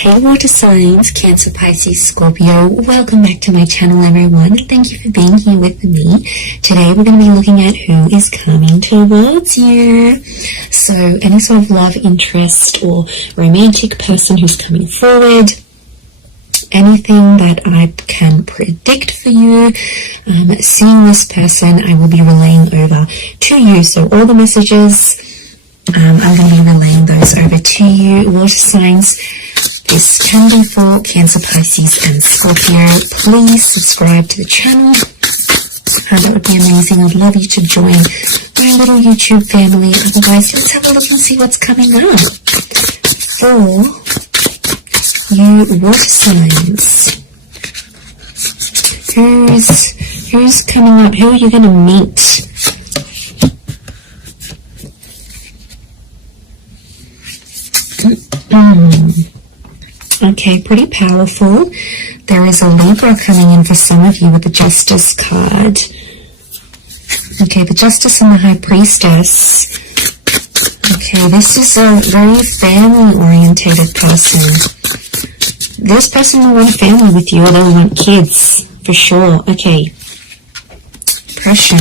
Hey water signs, Cancer, Pisces, Scorpio, welcome back to my channel everyone. Thank you for being here with me. Today we're going to be looking at who is coming towards you. So any sort of love interest or romantic person who's coming forward, anything that I can predict for you, seeing this person, I will be relaying over to you. So all the messages, I'm going to be relaying those over to you. Water signs, this can be for Cancer, Pisces and Scorpio. Please subscribe to the channel. That would be amazing. I'd love you to join my little YouTube family. Otherwise, let's have a look and see what's coming up for you water signs. Who's coming up? Who are you going to meet? Okay, pretty powerful. There is a Libra coming in for some of you with the Justice card. Okay, the Justice and the High Priestess. Okay, this is a very family-orientated person. This person will want a family with you, or they'll want kids, for sure. Okay, depression.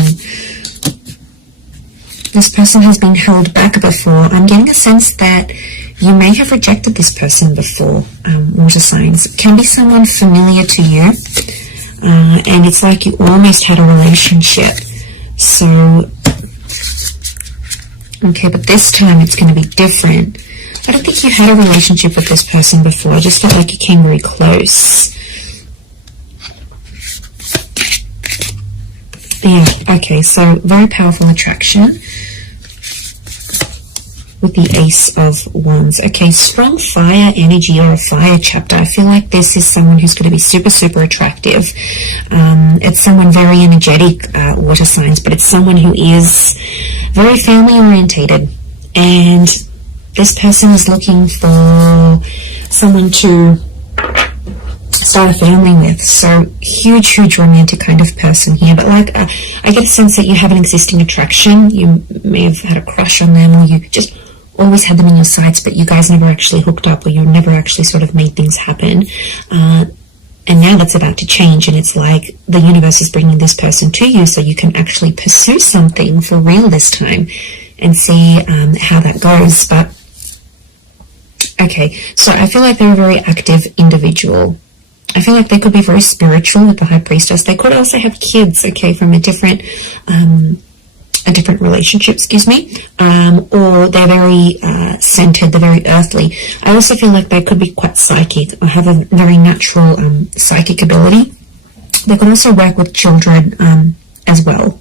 This person has been held back before. I'm getting a sense that you may have rejected this person before, water signs. It can be someone familiar to you, and it's like you almost had a relationship. So, okay, but this time it's going to be different. I don't think you had a relationship with this person before. I just felt like you came very close. Yeah, okay, so very powerful attraction with the Ace of Wands. Okay, strong fire energy or a fire chapter. I feel like this is someone who's going to be super, super attractive. It's someone very energetic, water signs, but it's someone who is very family orientated. And this person is looking for someone to start a family with. So huge, huge romantic kind of person here. But like, I get a sense that you have an existing attraction. You may have had a crush on them, or you just always had them in your sights, but you guys never actually hooked up, or you never actually sort of made things happen. And now that's about to change, and it's like the universe is bringing this person to you so you can actually pursue something for real this time and see how that goes. But okay, so I feel like they're a very active individual. I feel like they could be very spiritual with the High Priestess. They could also have kids, okay, from a different relationship, or they're very centered, they're very earthly. I also feel like they could be quite psychic or have a very natural psychic ability. They could also work with children as well.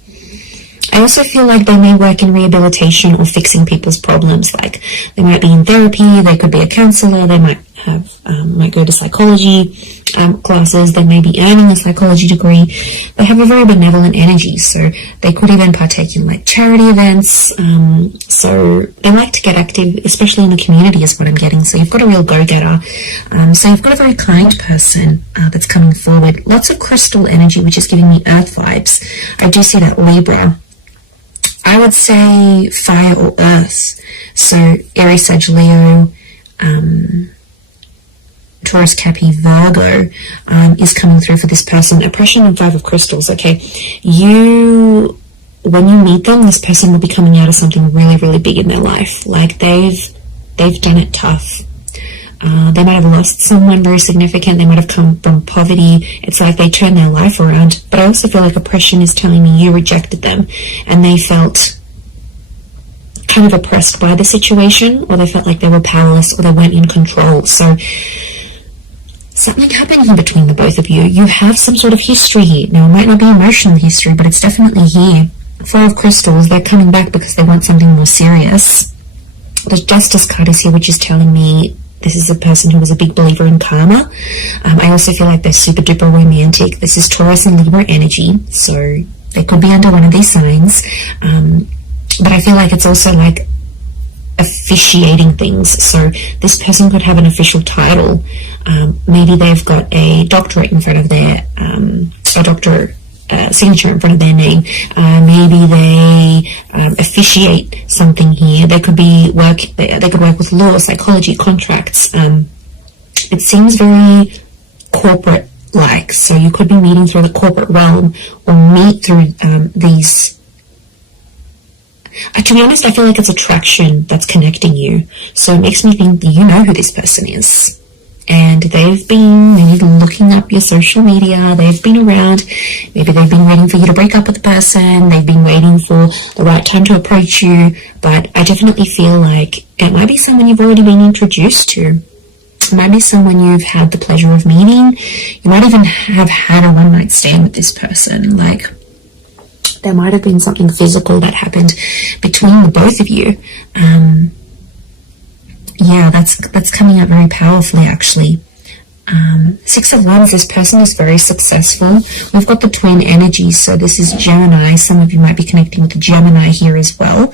I also feel like they may work in rehabilitation or fixing people's problems. Like they might be in therapy, they could be a counselor, they might have might go to psychology classes, they may be earning a psychology degree. They have a very benevolent energy, so they could even partake in like charity events. So they like to get active, especially in the community is what I'm getting. So you've got a real go-getter. So you've got a very kind person that's coming forward. Lots of crystal energy, which is giving me earth vibes. I do see that Libra. I would say fire or earth. So Aries, Sag, Leo, Taurus, Capi, Virgo is coming through for this person. Oppression and Five of Crystals. Okay, when you meet them, this person will be coming out of something really, really big in their life. Like they've done it tough. They might have lost someone very significant. They might have come from poverty. It's like they turned their life around. But I also feel like oppression is telling me you rejected them, and they felt kind of oppressed by the situation, or they felt like they were powerless, or they weren't in control. So something happened here between the both of you. You have some sort of history here. Now, it might not be emotional history, but it's definitely here. Four of Crystals, they're coming back because they want something more serious. The Justice card is here, which is telling me this is a person who was a big believer in karma. I also feel like they're super duper romantic. This is Taurus and Libra energy, so they could be under one of these signs. But I feel like it's also like officiating things. So this person could have an official title. Maybe they've got a doctorate in front of their signature in front of their name. Maybe they officiate something here. They could be they could work with law, psychology, contracts. it seems very corporate like. So you could be meeting through the corporate realm, or meet through these. To be honest, I feel like it's attraction that's connecting you. So it makes me think that you know who this person is. And they've been maybe looking up your social media. They've been around. Maybe they've been waiting for you to break up with the person. They've been waiting for the right time to approach you. But I definitely feel like it might be someone you've already been introduced to. It might be someone you've had the pleasure of meeting. You might even have had a one-night stand with this person. Like, there might have been something physical that happened between the both of you. Yeah, that's coming out very powerfully, actually. 6 of Wands, this person is very successful. We've got the twin energy, so this is Gemini. Some of you might be connecting with the Gemini here as well.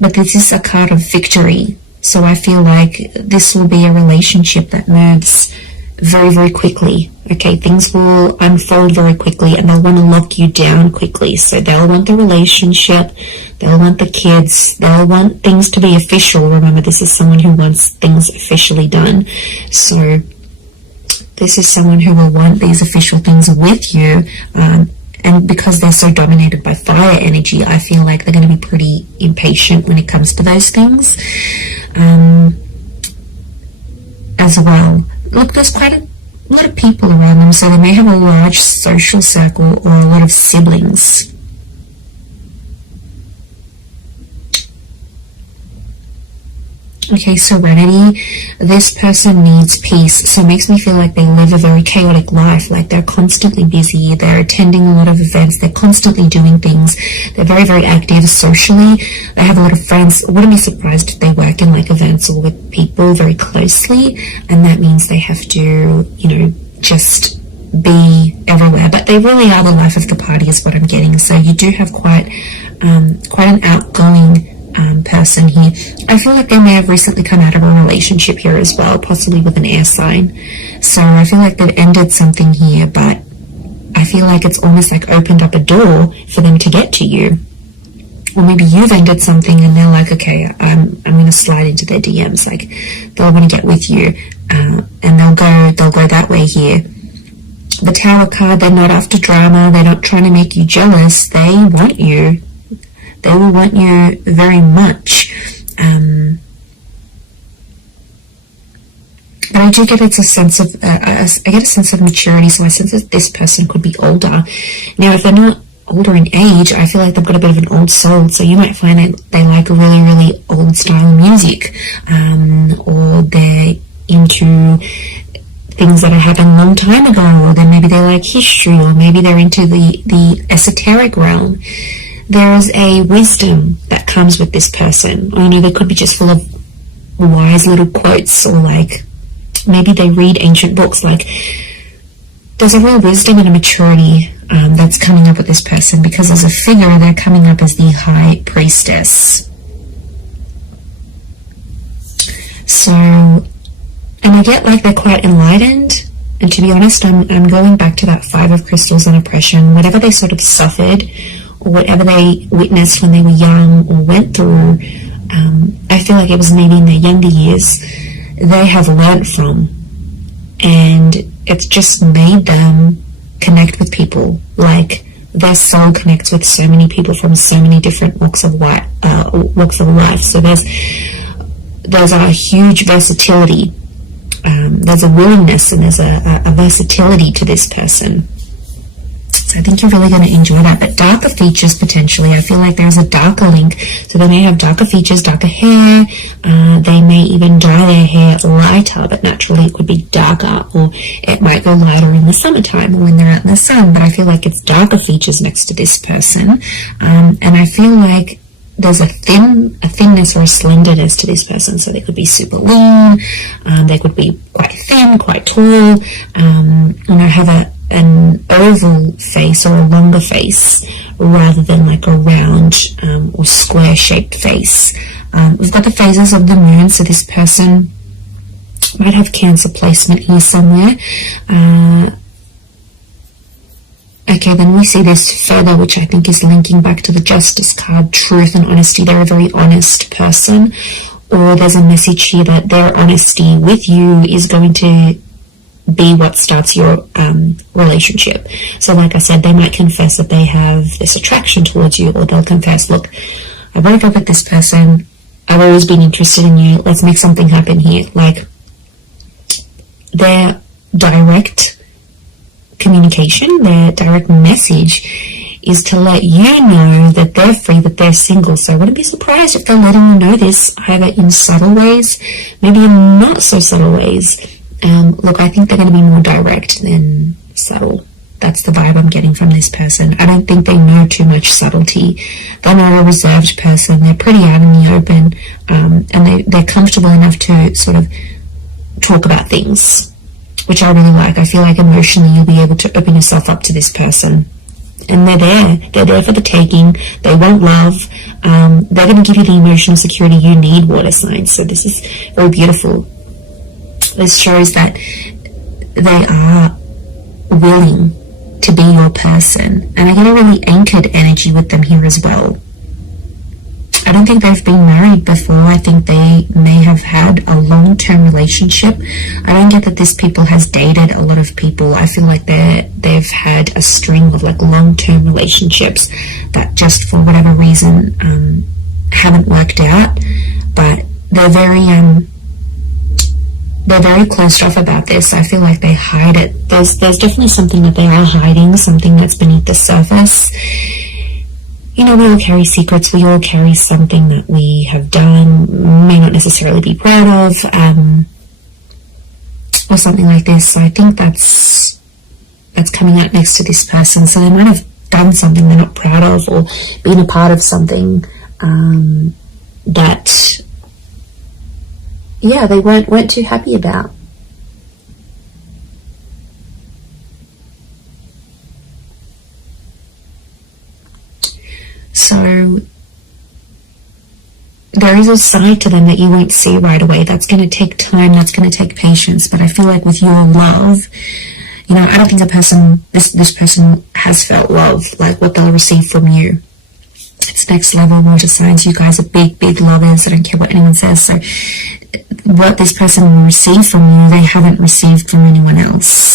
But this is a card of victory. So I feel like this will be a relationship that moves very, very quickly. Okay, things will unfold very quickly, and they'll want to lock you down quickly. So they'll want the relationship, they'll want the kids, they'll want things to be official. Remember, this is someone who wants things officially done. So this is someone who will want these official things with you. And because they're so dominated by fire energy, I feel like they're going to be pretty impatient when it comes to those things. As well. Look, there's quite a lot of people around them, so they may have a large social circle or a lot of siblings. Okay, serenity. This person needs peace, so it makes me feel like they live a very chaotic life, like they're constantly busy, they're attending a lot of events, they're constantly doing things, they're very, very active socially, they have a lot of friends. I wouldn't be surprised if they work in like events or with people very closely, and that means they have to, you know, just be everywhere, but they really are the life of the party is what I'm getting. So you do have quite an outgoing person here. I feel like they may have recently come out of a relationship here as well, possibly with an air sign. So I feel like they've ended something here, but I feel like it's almost like opened up a door for them to get to you. Or maybe you've ended something and they're like, okay, I'm going to slide into their DMs. Like, they'll want to get with you, and they'll go that way here. The Tower card, they're not after drama. They're not trying to make you jealous. They want you. They will want you very much. But I do get it's a sense of, I get a sense of maturity, so I sense that this person could be older. Now, if they're not older in age, I feel like they've got a bit of an old soul, so you might find that they like really, really old style music, or they're into things that happened a long time ago, or then maybe they like history, or maybe they're into the esoteric realm. There is a wisdom that comes with this person. I know they could be just full of wise little quotes, or like maybe they read ancient books. Like, there's a real wisdom and a maturity that's coming up with this person, because as a figure they're coming up as the High Priestess. So, and I get like they're quite enlightened, and to be honest, I'm going back to that 5 of Crystals and oppression. Whatever they sort of suffered, or whatever they witnessed when they were young or went through, I feel like it was maybe in their younger years, they have learnt from, and it's just made them connect with people. Like, their soul connects with so many people from so many different walks of life. So there's a huge versatility. There's a willingness, and there's a versatility to this person. So I think you're really going to enjoy that. But darker features, potentially, I feel like there's a darker link. So they may have darker features, darker hair. They may even dye their hair lighter, but naturally it could be darker, or it might go lighter in the summertime or when they're out in the sun. But I feel like it's darker features next to this person. And I feel like there's a thinness or a slenderness to this person. So they could be super lean, they could be quite thin, quite tall, have an oval face or a longer face rather than like a round or square shaped face. We've got the phases of the moon, so this person might have Cancer placement here somewhere. Okay, then we see this further, which I think is linking back to the Justice card, truth and honesty. They're a very honest person, or there's a message here that their honesty with you is going to be what starts your relationship. So like I said, they might confess that they have this attraction towards you, or they'll confess, look, I broke up with this person, I've always been interested in you, let's make something happen here. Like, their direct communication, their direct message is to let you know that they're free, that they're single. So I wouldn't be surprised if they're letting you know this, either in subtle ways, maybe in not so subtle ways. Look, I think they're going to be more direct than subtle. That's the vibe I'm getting from this person. I don't think they know too much subtlety. They're not a reserved person. They're pretty out in the open, and they're comfortable enough to sort of talk about things, which I really like. I feel like emotionally you'll be able to open yourself up to this person. And they're there for the taking. They want love. They're going to give you the emotional security you need, water signs. So this is very beautiful. This shows that they are willing to be your person. And I get a really anchored energy with them here as well. I don't think they've been married before. I think they may have had a long-term relationship. I don't get that this people has dated a lot of people. I feel like they've had a string of like long-term relationships that just for whatever reason haven't worked out. But they're very closed off about this. I feel like they hide it. There's definitely something that they are hiding, something that's beneath the surface. You know, we all carry secrets. We all carry something that we have done, may not necessarily be proud of, or something like this. So I think that's coming out next to this person. So they might have done something they're not proud of, or been a part of something that, yeah, they weren't too happy about. So there is a side to them that you won't see right away. That's going to take time. That's going to take patience. But I feel like with your love, you know, I don't think this person has felt love like what they'll receive from you. It's next level, water signs. You guys are big, big lovers. I don't care what anyone says. So what this person will receive from you, they haven't received from anyone else.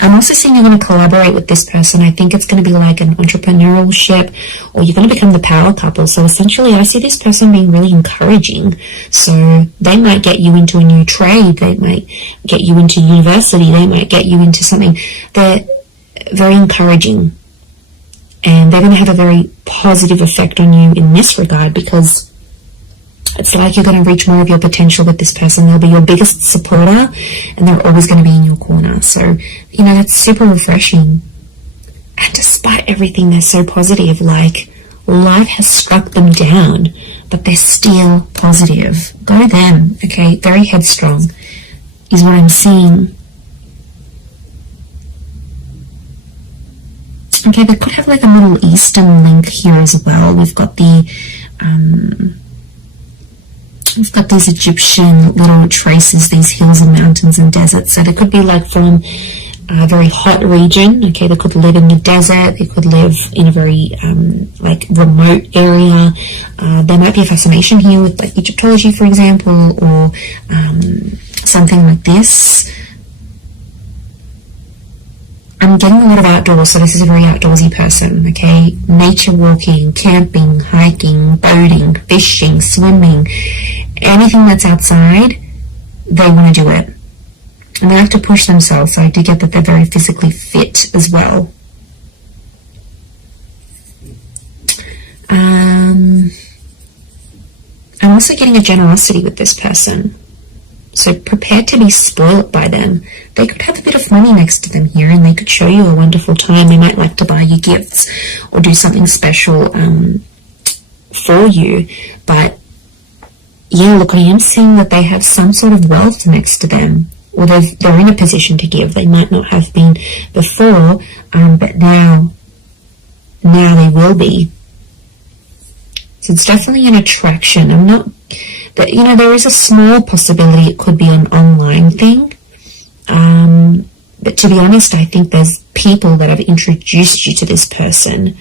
I'm also seeing you're going to collaborate with this person. I think it's going to be like an entrepreneurial ship, or you're going to become the power couple. So essentially, I see this person being really encouraging. So they might get you into a new trade. They might get you into university. They might get you into something. They're very encouraging. And they're going to have a very positive effect on you in this regard, because it's like you're going to reach more of your potential with this person. They'll be your biggest supporter, and they're always going to be in your corner. So, you know, that's super refreshing. And despite everything, they're so positive. Like, life has struck them down, but they're still positive. Go them, okay? Very headstrong is what I'm seeing. Okay, they could have like a Middle Eastern link here as well. We've got these Egyptian little traces, these hills and mountains and deserts. So they could be like from a very hot region. Okay, they could live in the desert. They could live in a very like remote area. There might be a fascination here with like Egyptology, for example, or something like this. I'm getting a lot of outdoors, so this is a very outdoorsy person, okay? Nature walking, camping, hiking, boating, fishing, swimming, anything that's outside, they want to do it. And they like to push themselves, so I do get that they're very physically fit as well. I'm also getting a generosity with this person. So prepare to be spoiled by them. They could have a bit of money next to them here, and they could show you a wonderful time. They might like to buy you gifts or do something special for you. But yeah, look, I am seeing that they have some sort of wealth next to them, or they're in a position to give. They might not have been before, but now they will be. So it's definitely an attraction. I'm not... But, you know, there is a small possibility it could be an online thing. But to be honest, I think there's people that have introduced you to this person.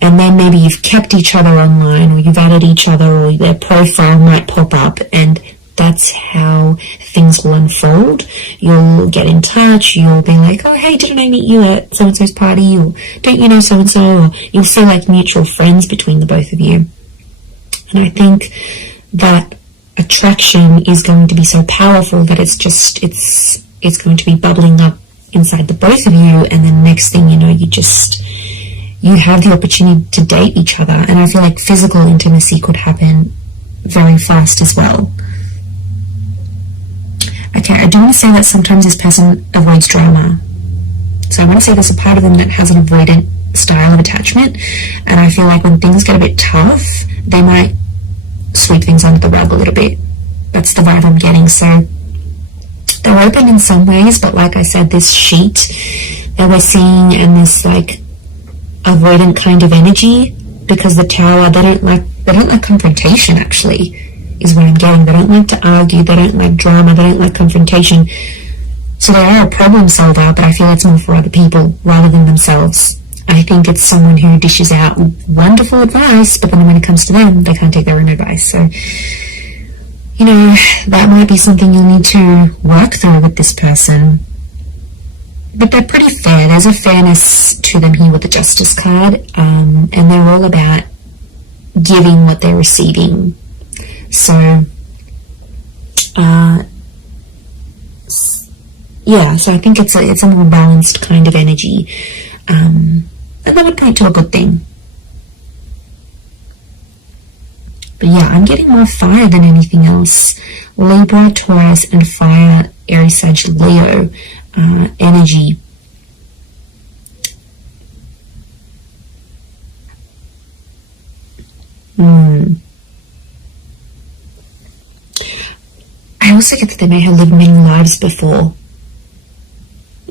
and then maybe you've kept each other online, or you've added each other, or their profile might pop up, and that's how things will unfold. You'll get in touch, you'll be like, oh hey, didn't I meet you at so-and-so's party, or don't you know so-and-so, or you'll see like mutual friends between the both of you. And I think that attraction is going to be so powerful that it's going to be bubbling up inside the both of you, and then next thing you know, you have the opportunity to date each other. And I feel like physical intimacy could happen very fast as well. Okay, I do want to say that sometimes this person avoids drama. So I want to say there's a part of them that has an avoidant style of attachment, and I feel like when things get a bit tough, they might sweep things under the rug a little bit. That's the vibe I'm getting. So they're open in some ways, but like I said, this sheet that we're seeing and this like avoidant kind of energy, because the Tower, they don't like confrontation, actually, is what I'm getting. They don't like to argue, they don't like drama, they don't like confrontation. So they are a problem solver, but I feel it's more for other people rather than themselves. I think it's someone who dishes out wonderful advice, but then when it comes to them, they can't take their own advice. So, you know, that might be something you'll need to work through with this person. But they're pretty fair. There's a fairness to them here with the Justice card, and they're all about giving what they're receiving. So, yeah, so I think it's a more balanced kind of energy, and that would point to a good thing. But yeah, I'm getting more fire than anything else. Libra, Taurus, and fire, Aries, Sag, Leo energy. I also get that they may have lived many lives before.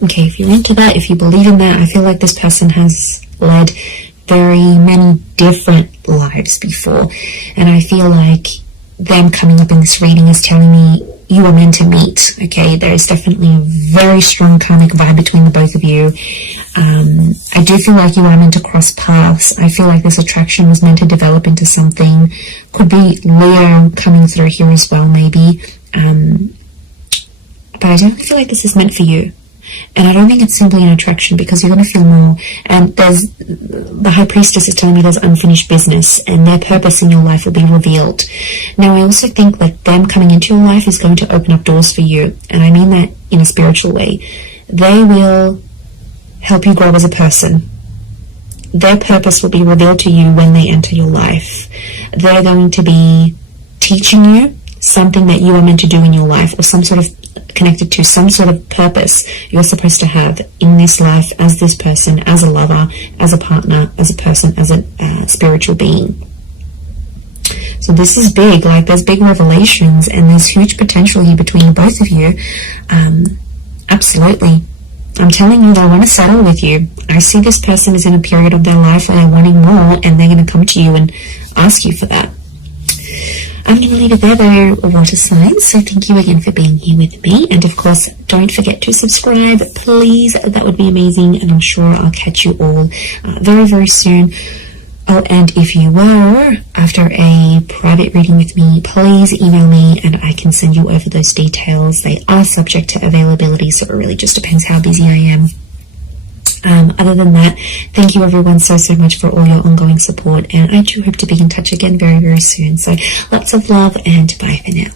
Okay, if you're into that, if you believe in that, I feel like this person has led very many different lives before, and I feel like them coming up in this reading is telling me you are meant to meet. Okay, there is definitely a very strong karmic vibe between the both of you. I do feel like you are meant to cross paths. I feel like this attraction was meant to develop into something. Could be Leo coming through here as well, maybe. But I don't feel like this is meant for you. And I don't think it's simply an attraction, because you're going to feel more. And the High Priestess is telling me there's unfinished business, and their purpose in your life will be revealed. Now, I also think that them coming into your life is going to open up doors for you, and I mean that in a spiritual way. They will help you grow as a person. Their purpose will be revealed to you when they enter your life. They're going to be teaching you something that you are meant to do in your life, or some sort of connected to some sort of purpose you're supposed to have in this life as this person, as a lover, as a partner, as a person, as a spiritual being. So this is big. Like, there's big revelations, and there's huge potential here between the both of you. Absolutely. I'm telling you, they want to settle with you. I see this person is in a period of their life where they're wanting more, and they're going to come to you and ask you for that. I'm going to leave it there, though, water signs. So thank you again for being here with me. And of course, don't forget to subscribe, please. That would be amazing. And I'm sure I'll catch you all very, very soon. Oh, and if you were after a private reading with me, please email me and I can send you over those details. They are subject to availability, so it really just depends how busy I am. Other than that, thank you everyone so much for all your ongoing support, and I do hope to be in touch again very, very soon. So lots of love, and bye for now.